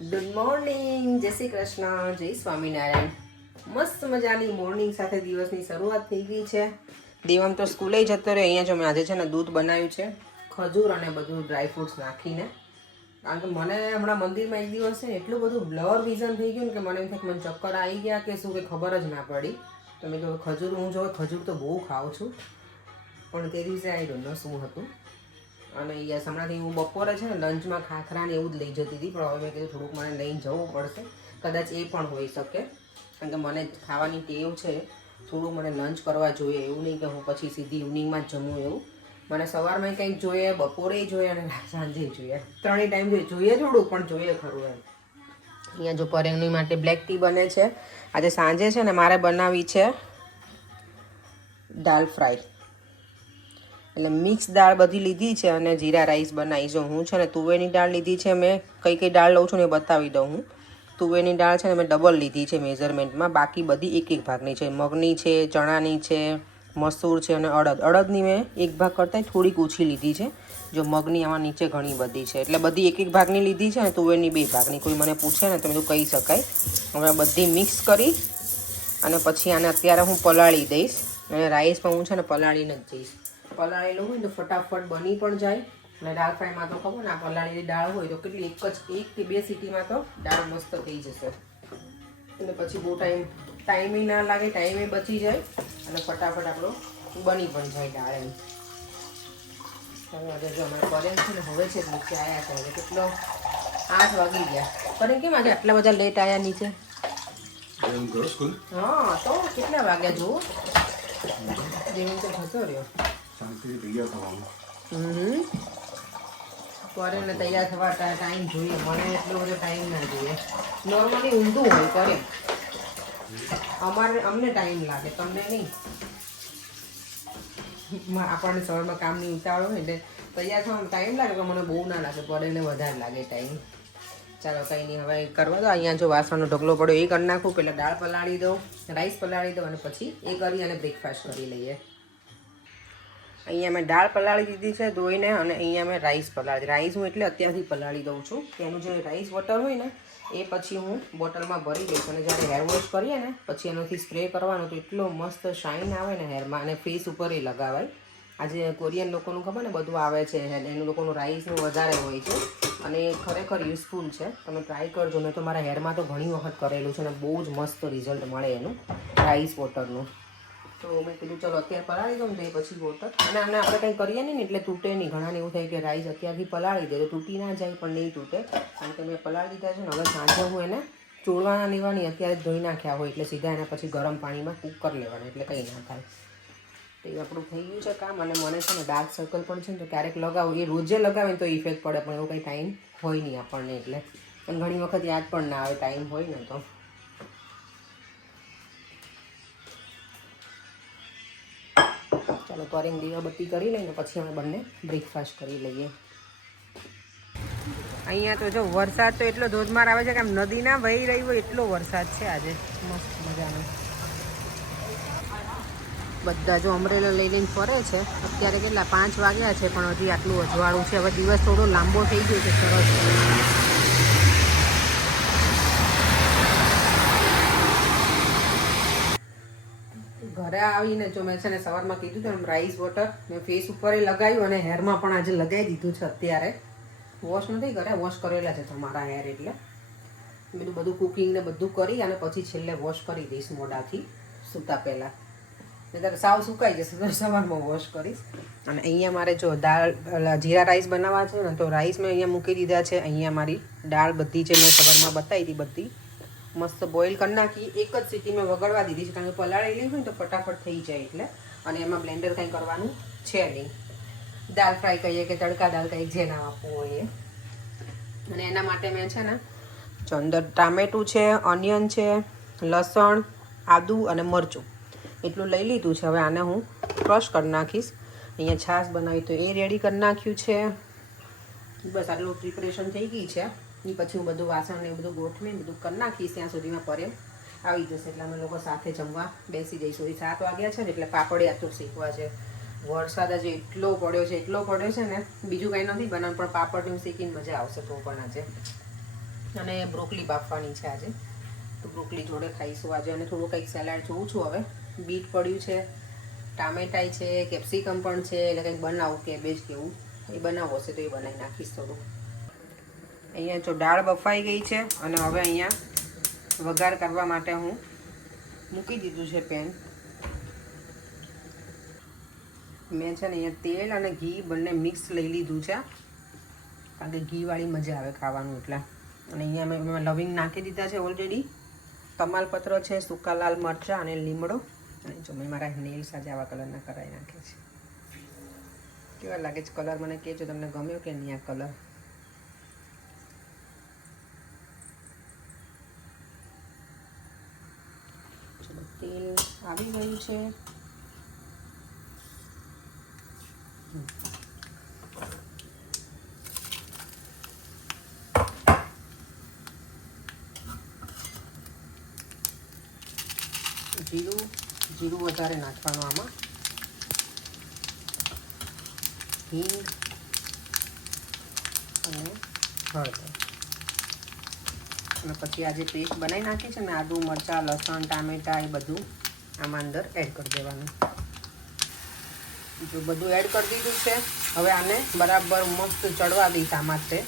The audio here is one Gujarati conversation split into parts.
ગુડ મોર્નિંગ, જય શ્રી કૃષ્ણ, જય સ્વામિનારાયણ. મસ્ત મજાની મોર્નિંગ સાથે દિવસની શરૂઆત થઈ ગઈ છે. દેવમ તો સ્કૂલે જતો રહ્યો. અહીંયા જો મેં આજે છે ને દૂધ બનાવ્યું છે, ખજૂર અને બધું ડ્રાયફ્રૂટ્સ નાખીને. કારણ કે મને હમણાં મંદિરમાં એક દિવસ છે ને એટલું બધું બ્લર વિઝન થઈ ગયું ને કે મને એમ થાય કે મને ચક્કર આવી ગયા કે શું, કે ખબર જ ના પડી. તો મેં કહ્યું ખજૂર, હું જો ખજૂર તો બહુ ખાઉં છું, પણ તે દિવસે આવી ડોન્ટ નો શું હતું. અને યસ, હમણાંથી હું બપોરે છે ને લંચમાં ખાખરા ને એવું જ લઈ જતી હતી, પણ હવે મેં કીધું થોડુંક મને લઈને જવું પડશે. કદાચ એ પણ હોઈ શકે, કારણ કે મને ખાવાની ટેવ છે, થોડું મને લંચ કરવા જોઈએ. એવું નહીં કે હું પછી સીધી ઇવનિંગમાં જ જમું. એવું મને સવારમાં કંઈક જોઈએ, બપોરે જોઈએ અને સાંજે જોઈએ, ત્રણેય ટાઈમ જોઈએ થોડુંક, પણ જોઈએ ખરું એમ. અહીંયા જો પરેંગની માટે બ્લેક ટી બને છે. આજે સાંજે છે ને મારે બનાવી છે દાલ ફ્રાય, એટલે મિક્સ દાળ બધી લીધી છે અને જીરા રાઈસ બનાવી. જો હું છે ને તુવેરની દાળ લીધી છે. મેં કઈ કઈ દાળ લઉં છું ને એ બતાવી દઉં હું. તુવેરની દાળ છે ને મેં ડબલ લીધી છે મેઝરમેન્ટમાં, બાકી બધી એક એક ભાગની છે. મગની છે, ચણાની છે, મસૂર છે અને અડદની મેં એક ભાગ કરતાં થોડીક ઓછી લીધી છે. જો મગની આમાં નીચે ઘણી બધી છે, એટલે બધી એક એક ભાગની લીધી છે ને તુવેરની 2 ભાગની. કોઈ મને પૂછે ને તો મેં તો કહી શકાય. હવે બધી મિક્સ કરી અને પછી આને અત્યારે હું પલાળી દઈશ. અને રાઈસ પણ હું છે ને પલાળીને જ જઈશ. પલાળેલું હોય તો ફટાફટ બની પણ જાય. અને દાળ ફ્રાયમાં તો ખબર ને, આ પલાળેલી દાળ હોય તો કેટલી એક કે બે સીટીમાં તો દાળ મસ્ત થઈ જશે. અને પછી બહુ ટાઈમે ના લાગે, ટાઈમે બચી જાય અને ફટાફટ આપણો બની પણ જાય દાળ એમ. હવે જો અમારે પરેન છે ને હવે છે નીચે આવ્યા છે. હવે કેટલો 8 વાગી ગયા. પરેન કેમ આજે આટલા બધા લેટ આવ્યા નીચે? હા, તો કેટલા વાગ્યા જુઓ? જેવું તો જતો રહ્યો. પરેને તૈયાર થવા ટાઈમ જોઈએ, મને એટલો બધો ટાઈમ ના જોઈએ. નોર્મલી ઊંધું હોય પરે, અમને ટાઈમ લાગે, તમને નહીં. આપણને સવારમાં કામની ઉતાવળ હોય એટલે તૈયાર થવામાં ટાઈમ લાગે, પણ મને બહુ ના લાગે, પરેને વધારે લાગે ટાઈમ. ચાલો કંઈ નહીં, હવે કરવા દો. અહીંયા જો વાસણનો ઢગલો પડ્યો, એ કરી નાખું. પહેલાં દાળ પલાળી દઉં, રાઈસ પલાળી દઉં અને પછી એ કરી અને બ્રેકફાસ્ટ કરી લઈએ. અહીંયા મેં દાળ પલાળી દીધી છે ધોઈને, અને અહીંયા મેં રાઈસ પલાળી. રાઈસ હું એટલે અત્યારથી પલાળી દઉં છું. એનું જે રાઈસ વોટર હોય ને એ પછી હું બોટલમાં ભરી દઈશ. અને જ્યારે હેર વોશ કરીએ ને પછી એનાથી સ્પ્રે કરવાનો તો એટલો મસ્ત શાઇન આવે ને હેરમાં, અને ફેસ ઉપર એ લગાવાય. આજે કોરિયન લોકોનું ખબર ને બધું આવે છે, એનું લોકોનું રાઈસનું વધારે હોય છે અને ખરેખર યુઝફુલ છે. તમે ટ્રાય કરજો. મેં તો મારા હેરમાં તો ઘણી વખત કરેલું છે અને બહુ જ મસ્ત રિઝલ્ટ મળે એનું રાઈસ વોટરનું. તો મેં કીધું ચલો અત્યારે પલાળી દઉં ને એ પછી વોટર. અને આમને આપણે કંઈ કરીએ નહીં ને એટલે તૂટે નહીં. ઘણાને એવું થાય કે રાઈસ અત્યારથી પલાળી દે તો તૂટી ના જાય, પણ નહીં તૂટે. કારણ કે મેં પલાળી દીધા છે ને. હવે સાંજે હું એને ચોળવાના લેવાની, અત્યારે ધોઈ નાખ્યા હોય એટલે સીધા એના પછી ગરમ પાણીમાં કૂક કરી લેવાના, એટલે કંઈ ના થાય. તો એ આપણું થઈ ગયું છે કામ. અને મને છે ને ડાર્ક સર્કલ પણ છે ને તો ક્યારેક લગાવું. એ રોજે લગાવે ને તો ઇફેક્ટ પડે, પણ એવો કંઈ ટાઈમ હોય નહીં આપણને, એટલે પણ ઘણી વખત યાદ પણ ના આવે ટાઈમ હોય ને તો. ચાલો પરેંગ દીવાબત્તી કરી લઈને પછી અમે બંને બ્રેકફાસ્ટ કરી લઈએ. અહીંયા તો જો વરસાદ તો એટલો ધોધમાર આવે છે કે આમ નદી ના વહી રહી હોય એટલો વરસાદ છે આજે. મસ્ત મજાનો. બધા જો અમરેલા લઈ લઈને ફરે છે. અત્યારે કેટલા 5 વાગ્યા છે પણ હજી આટલું અજવાળું છે. હવે દિવસ થોડો લાંબો થઈ ગયો છે. સરસ. ઘરે આવીને જો મેં છે ને સવારમાં કીધું હતું રાઈસ વોટર મેં ફેસ ઉપર લગાવ્યું અને હેરમાં પણ આજે લગાવી દીધું છે. અત્યારે વોશ નથી કર્યા, વોશ કરેલા છે તમારા હેર, એટલે બધું કુકિંગ ને બધું કરી અને પછી છેલ્લે વોશ કરી દઈશ મોડાથી સૂતા પહેલાં. ત્યારે સાવ સુકાઈ જશે તો સવારમાં વોશ કરીશ. અને અહીંયા મારે જો દાળ જીરા રાઈસ બનાવવા છે ને તો રાઈસ મેં અહીંયા મૂકી દીધા છે. અહીંયા મારી દાળ બધી છે મેં સવારમાં બતાવી હતી, બધી મસ્ત બોઇલ કરી નાખી. એક જ સીટી મેં વગાડવા દીધી છે, કારણ કે પલાળેલી હોય ને તો ફટાફટ થઈ જાય એટલે. અને એમાં બ્લેન્ડર કંઈ કરવાનું છે નહીં. દાળ ફ્રાય કહીએ કે તડકા દાળ કંઈક જે નામ આપવું હોય એ. અને એના માટે મેં છે ને જો અંદર ટામેટું છે, ઓનિયન છે, લસણ, આદું અને મરચું એટલું લઈ લીધું છે. હવે આને હું ક્રશ કરી નાખીશ. અહીંયા છાશ બનાવી તો એ રેડી કરી નાખ્યું છે. બસ આટલું પ્રિપરેશન થઈ ગઈ છે. એ પછી હું બધું વાસણ ને બધું ગોઠવી બધું કરી નાખીશ. ત્યાં સુધીમાં પરેમ આવી જશે એટલે અમે લોકો સાથે જમવા બેસી જઈશું. 7 વાગ્યા છે ને એટલે પાપડી આટલું શીખવા છે. વરસાદ આજે એટલો પડ્યો છે ને બીજું કંઈ નથી બનાવવાનું, પણ પાપડનું શીખીને મજા આવશે તો પણ આજે. અને બ્રોકલી બાફવાની છે આજે, તો બ્રોકલી જોડે ખાઈશું આજે. અને થોડું કંઈક સેલાડ જોઉં છું હવે. બીટ પડ્યું છે, ટામેટાઈ છે, કેપ્સિકમ પણ છે, એટલે કંઈક બનાવું કેબેજ કેવું એ બનાવવું હશે તો એ બનાવી નાખીશ થોડું. અહીંયા જો દાળ બફાઈ ગઈ છે અને હવે અહીંયા વઘાર કરવા માટે હું મૂકી દીધું છે પેન. મેં છે ને અહીંયા તેલ અને ઘી બંને મિક્સ લઈ લીધું છે, કારણ કે ઘીવાળી મજા આવે ખાવાનું એટલે. અને અહીંયા મેં લવિંગ નાખી દીધા છે ઓલરેડી, તમાલપત્ર છે, સૂકા લાલ મરચાં અને લીમડો. અને જો મેં મારા નેલ્સ આજે આવા કલરના કરાવી નાખે છે. કેવા લાગે છે કલર મને કહેજો, તમને ગમ્યો કે નહીં આ કલર? ચલો તેલ આવી ગયું છે. જીરું વધારે નાખવાનું આમાં, હિંગ અને હળદર. અને પછી આ જે પેસ્ટ બનાવી નાખી છે ને આદુ મરચાં લસણ ટામેટાં એ બધું આમાં અંદર એડ કરી દેવાનું. જો બધું એડ કરી દીધું છે, હવે આને બરાબર મસ્ત ચડવા દઈશ આમાં છે.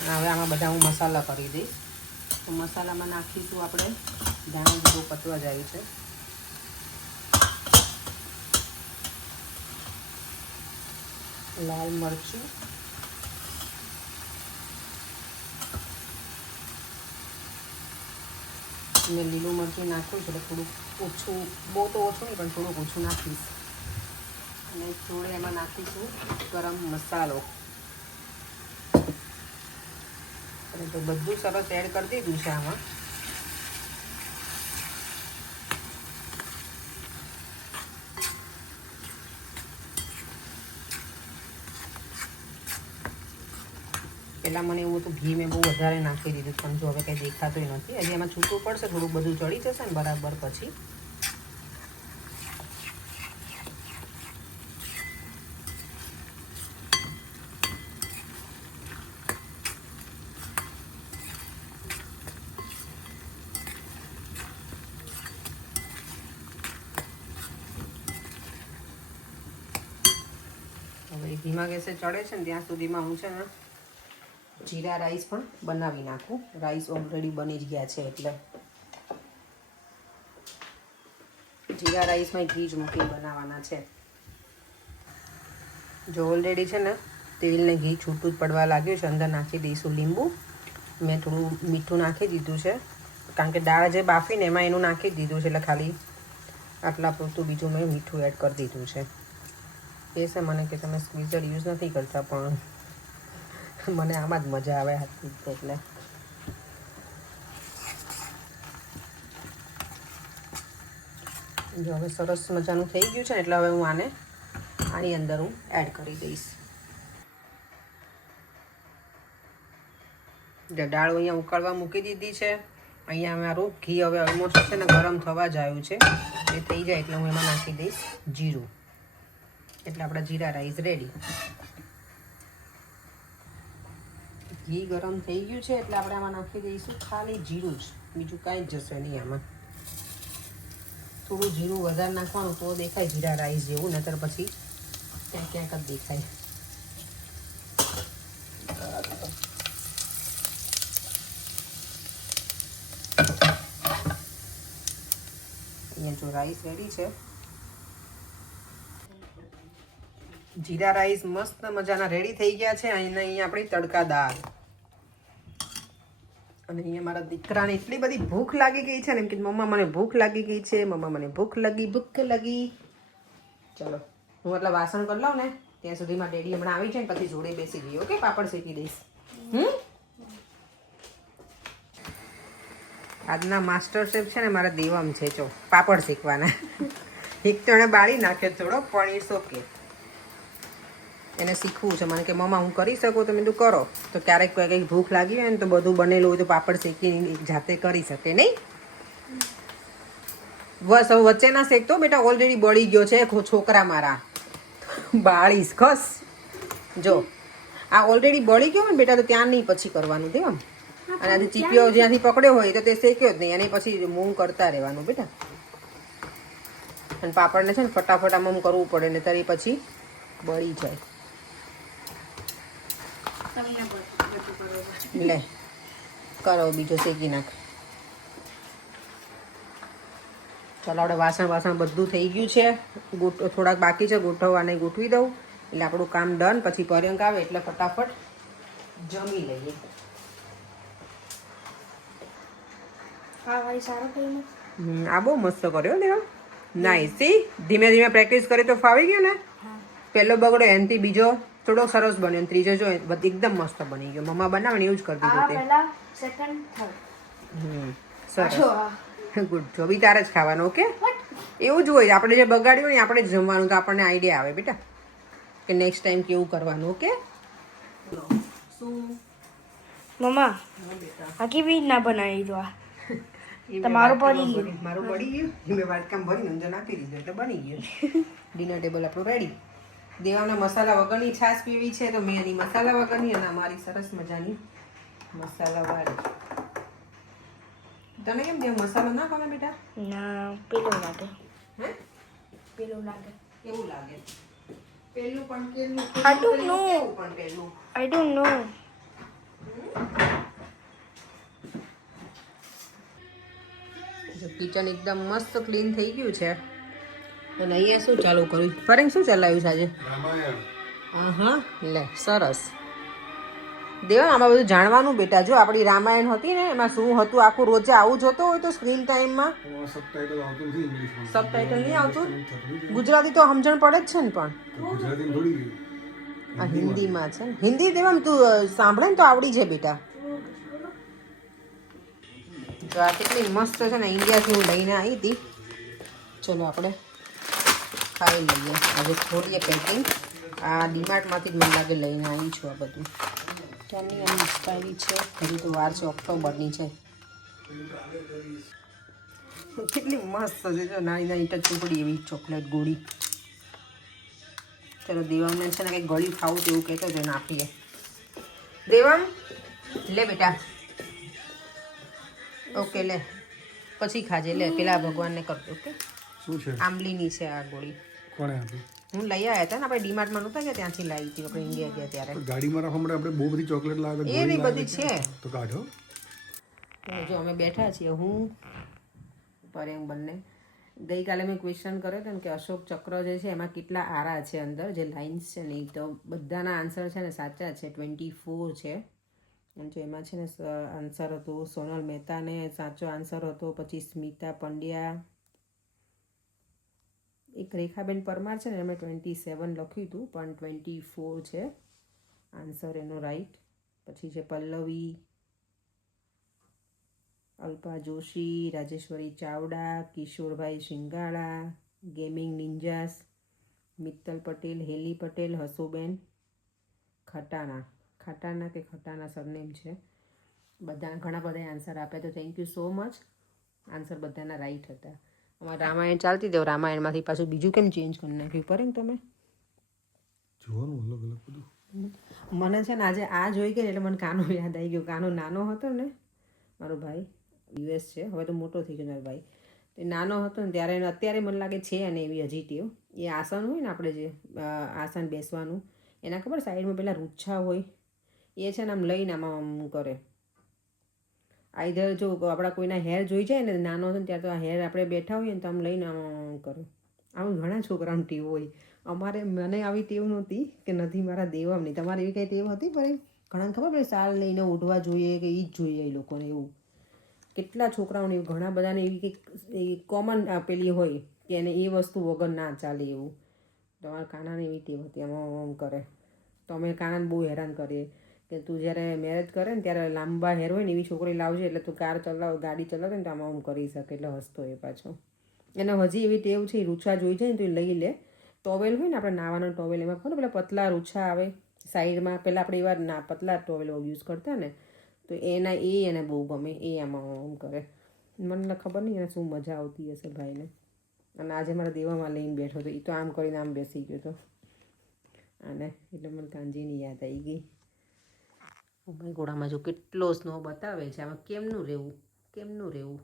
અને હવે આમાં બધા હું મસાલા કરી દઈશ. તો મસાલામાં નાખીશું આપણે ધાણા જીરું પતવા જાય છે, લાલ મરચું, મેં લીલું મરચું નાખ્યું છે એટલે થોડુંક ઓછું, બહુ તો ઓછું નહીં પણ થોડુંક ઓછું નાખીશ. અને જોડે એમાં નાખીશું ગરમ મસાલો. અને તો બધું સરસ એડ કરી દીધું છે આમાં. પહેલાં મને એવું હતું ઘી મેં બહુ વધારે નાખી દીધું, પણ જો હવે કંઈ દેખાતું નથી. હજી એમાં છૂટું પડશે, થોડુંક બધું ચડી જશે ને બરાબર પછી. હવે ધીમા ગેસે ચડે છે ને ત્યાં સુધીમાં હું છે ને જીરા રાઈસ પણ બનાવી નાખું. રાઈસ ઓલરેડી બની જ ગયા છે એટલે જીરા રાઈસમાં ઘી જ મૂકી બનાવવાના છે. જો ઓલરેડી છે ને તેલને ઘી છૂટું જ પડવા લાગ્યું છે. અંદર નાખી દઈશું લીંબુ. મેં થોડું મીઠું નાખી દીધું છે, કારણ કે દાળ જે બાફીને એમાં એનું નાખી દીધું છે, એટલે ખાલી આટલા પૂરતું બીજું મેં મીઠું એડ કરી દીધું છે. એ છે મને કે તમે સ્ક્વીઝર યુઝ નથી કરતા, પણ મને આમાં જ મજા આવે હાથથી એટલે. જો હવે સરસ મજાનું થઈ ગયું છે ને એટલે હવે હું આની અંદર હું એડ કરી દઈશ. દાળ અહીંયા ઉકાળવા મૂકી દીધી છે. અહીંયા મારું ઘી હવે ઓલમોસ્ટ છે ને ગરમ થવા જ આવ્યું છે. એ થઈ જાય એટલે હું એમાં નાખી દઈશ જીરું. એટલે આપણા જીરા રાઈસ રેડી. ઘી ગરમ થઈ ગયું છે એટલે આપણે આમાં નાખી દઈશું ખાલી જીરું જ, બીજું કાંઈ જ જશે નહીં આમાં. થોડું જીરું વધારે નાખવાનું તો દેખાય જીરા રાઈસ જેવું, નહીતર પછી ક્યાંક ક્યાંક જ દેખાય. અહીંયા જો રાઈસ રેડી છે. જીરા રાઈસ મસ્ત મજાના રેડી થઈ ગયા છે. અહીંયા આપણી તડકા દાળ. અને અહીંયા મારા દીકરાને એટલી બધી ભૂખ લાગી ગઈ છે ને, એમ કે મમ્મા મને ભૂખ લાગી ગઈ છે, મમ્મા મને ભૂખ લાગી. ચલો હું એટલે વાસણ કરી લઉં ને ત્યાં સુધીમાં ડેડી હમણાં આવી જાય ને પછી જોડે બેસી ગઈ. ઓકે, પાપડ શેકી દઈશ. આજના માસ્ટર શેફ છે ને મારા દેવમ છે. જો પાપડ શેકવાના. એક તો એને બાળી નાખે થોડો, પણ ઇટ્સ ઓકે. એને શીખવું છે મને કે મમ્મા હું કરી શકું, તમે તું કરો. તો ક્યારેક કંઈક ભૂખ લાગી હોય ને તો બધું બનેલું હોય તો પાપડ શેકીને જાતે કરી શકે નહીં. બસ હવે વચ્ચે ના શેકતો બેટા, ઓલરેડી બળી ગયો છે છોકરા મારા. બાળીશ ખસ. જો આ ઓલરેડી બળી ગયો ને બેટા, તો ત્યાં નહીં પછી કરવાનું. દેવા અને આજે ચીપિયો જ્યાંથી પકડ્યો હોય તો તે શેક્યો જ નહીં, અને પછી મૂંગ કરતા રહેવાનું બેટા. અને પાપડને છે ને ફટાફટ આમ કરવું પડે, ને તરી પછી બળી જાય. લે કરો બીજો શેકી નાખ. ચાલો આપણે વાસણ બધું થઈ ગયું છે, થોડાક બાકી છે ગોઠવવાને, ગોઠવી દઉં એટલે આપણું કામ ડન. પછી પર્યંક આવે એટલે ફટાફટ જમી લઈએ. આ બહુ મસ્ત કર્યો દેવા. નાઈસ. સી ધીમે ધીમે પ્રેક્ટિસ કરી તો ફાવી ગયું ને. પહેલો બગડો એનાથી બીજો થોડો સરસ બન્યો, ત્રીજો જો એકદમ મસ્ત બની ગયો. મમ્મા બનાવે ને એવું જ કરતી હતી. સરસ, ગુડ જો. બી તારે જ ખાવાનું. ઓકે, એવું જ હોય, આપણે જે બગાડ્યું ને આપણે જ જમવાનું, તો આપણને આઈડિયા આવે બેટા કે નેક્સ્ટ ટાઈમ કેવું કરવાનું. ઓકે મમ્મા આ કેવી ના બનાવી દો. તમારું પડી ગયું, મારું પડી ગયું. મેં વાટકામ ભરીને અંદર નાખી દીધું એટલે બની ગયું. ડિનર ટેબલ આપણું રેડી. દેવાના મસાલા વગરની છાશ પીવી છે તો મેં એની મસાલા વગરની, અને અમારી સરસ મજાની મસાલા વાળી. તને કેમ દેવ મસાલો ના ગમે બેટા? ના, પેલું લાગે. હે, પેલું લાગે. કેવું લાગે? પેલું પણ કેવું? I don't know. પણ પેલું I don't know. કિચન એકદમ મસ્ત ક્લીન થઈ ગયું છે. અને અહીંયા શું ચાલુ કર્યું? ફરેંગ શું ચલાવ્યું છે આજે? હા, લે સરસ. દેવા આમાં બધું જાણવાનું બેટા. જો આપણી રામાયણ હતી ને, એમાં શું હતું આખું, રોજે આવું જોતો હોય તો સ્ક્રીન ટાઈમમાં સબટાઇટલ નહીં આવતું. ગુજરાતી તો સમજણ પડે જ છે ને, પણ આ હિન્દીમાં છે. હિન્દી દેવા તું સાંભળે ને તો આવડી છે બેટા. તો આ કેટલી મસ્ત છે ને, ઇન્ડિયાથી હું લઈને આવી હતી. ચલો આપણે ખાઈ લઈએ. આજે ખોલીએ પેકિંગ. આ ડીમાર્ટમાંથી જ મને લાગે લઈને આવી છું આ બધું. ક્યાંની આમ એક્સપાયરી છે, હજુ તો વાર છે, ઓક્ટોબરની છે. કેટલી મસ્ત છે જો, નાની નાની ટચુકડી એવી ચોકલેટ ગોળી. ચલો દેવામને છે ને કંઈક ગળ્યું ખાવું તેવું કહેતો છે, આપીએ. દેવામ લે બેટા. ઓકે લે, પછી ખાજે. લે પેલા ભગવાનને કરજો. ઓકે, શું છે? આંબલીની છે આ ગોળી. કોણે આપી? હું લઈ આવ્યા હતા ને, આપણે ડીમાર્ટમાં નહોતા ગયા, ત્યાંથી લાવી હતી આપણે ઇન્ડિયા ગયા ત્યારે. ગાડીમાં રાખવા માટે આપણે બહુ બધી ચોકલેટ લાવ્યા. એ નહીં બધી છે તો કાઢો. જો અમે બેઠા છીએ, હું પર એમ બંને. ગઈકાલે મેં ક્વેશ્ચન કર્યો હતો ને કે અશોક ચક્ર જે છે એમાં કેટલા આરા છે અંદર, જે લાઇન્સ છે ને, તો બધાના આન્સર છે ને સાચા છે. 24 છે. અને જો એમાં છે ને આન્સર હતો સોનલ મહેતાને સાચો આન્સર હતો. પછી સ્મિતા પંડ્યા, એક રેખાબેન પરમાર છે ને, એમણે 27 લખ્યું હતું, પણ 24 છે આન્સર એનો રાઈટ. પછી છે પલ્લવી, અલ્પા જોશી, રાજેશ્વરી ચાવડા, કિશોરભાઈ શિંગાળા, ગેમિંગ નિંજાસ, મિત્તલ પટેલ, હેલી પટેલ, હસુબેન ખટાના કે ખટાના સરનેમ છે. બધા ઘણા બધા આન્સર આપ્યા, તો thank you so much. Answer બધાના રાઈટ હતા. અમારે રામાયણ ચાલતી દેવ, રામાયણમાંથી પાછું બીજું કેમ ચેન્જ કરી નાખ્યું પર તમે જોવાનું અલગ અલગ બધું. મને છે ને આજે આ જોઈ ગઈ એટલે મને કાનો યાદ આવી ગયો. કાનો નાનો હતો ને, મારો ભાઈ યુએસ છે, હવે તો મોટો થઈ ગયો મારો ભાઈ. એ નાનો હતો ને ત્યારે, અત્યારે મને લાગે છે અને એવી હજી ટેવ. એ આસન હોય ને આપણે જે આસન બેસવાનું, એના ખબર સાઈડમાં પેલા રૂછા હોય, એ છે ને આમ લઈને આમ કરે. આઈધર જો આપણા કોઈના હેર જોઈ જાય ને, નાનો હતો ને ત્યારે તો આ હેર આપણે બેઠા હોઈએ ને તો આમ લઈને આમ કરે. આમ ઘણા છોકરાઓની ટેવ હોય. અમારે મને આવી ટેવ નહોતી કે નથી મારા દેવમની. તમારે એવી કંઈ ટેવ હતી? પણ ઘણાને ખબર પડે સાલ લઈને ઉઠવા જોઈએ કે એ જ જોઈએ એ લોકોને. એવું કેટલા છોકરાઓને, એવું ઘણા બધાને એવી કંઈક કોમન આપેલી હોય કે એને એ વસ્તુ વગર ના ચાલે એવું. તમારા કાનાને એવી ટેવ હતી, આમ કરે. તો અમે કાનાને બહુ હેરાન કરીએ કે તું જ્યારે મેરેજ કરે ને ત્યારે લાંબા હેર હોય ને એવી છોકરી લાવજે, એટલે તું ગાડી ચલાવે ને તો આમ કરી શકે. એટલે હસતો એ પાછો. એને હજી એવી ટેવ છે, રૂછા જોઈ જાય ને તો એ લઈ લે. ટોવેલ હોય ને આપણે નાવાનો ટોવેલ, એમાં ખબર પેલા પતલા રૂછા આવે સાઈડમાં, પહેલાં આપણે એવા ના પતલા ટોવેલ યુઝ કરતા ને, તો એને બહુ ગમે. એ આમ કરે. મને ખબર નહીં એને શું મજા આવતી હશે ભાઈને. અને આજે મારા દેવામાં લઈને બેઠો હતો, એ તો આમ કરીને આમ બેસી ગયો હતો આને, એટલે મને કાંજીની યાદ આવી ગઈ. ભાઈ ઘોડામાં જો કેટલો સ્નો બતાવે છે, આમાં કેમનું રહેવું.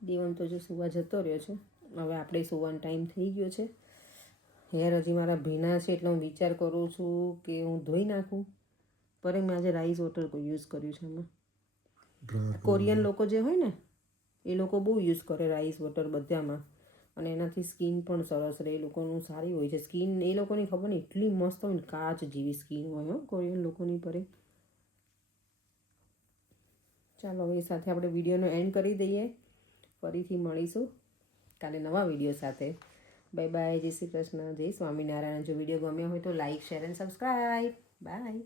દેવન તો જો સુવા જતો રહ્યો છે. હવે આપણે સુવાનો ટાઈમ થઈ ગયો છે. હેર હજી મારા ભીના છે એટલે હું વિચાર કરું છું કે હું ધોઈ નાખું. પર મેં આજે રાઈસ વોટર યુઝ કર્યું છે એમાં. કોરિયન લોકો જે હોય ને એ લોકો બહુ યુઝ કરે રાઈસ વોટર બધામાં, અને એનાથી સ્કિન પણ સરસ રહે. એ લોકોનું સારી હોય છે સ્કિન. એ લોકોની ખબર નહીં એટલી મસ્ત હોય ને, કાચ જેવી સ્કિન હોય કોરિયન લોકોની પર. ચાલો હવે એ સાથે આપણે વિડીયોનો એન્ડ કરી દઈએ. ફરીથી મળીશું કાલે નવા વિડીયો સાથે. Bye bye. જય શ્રી કૃષ્ણ, જય સ્વામિનારાયણ. જો વિડીયો ગમ્યો હોય તો like, share and subscribe. By.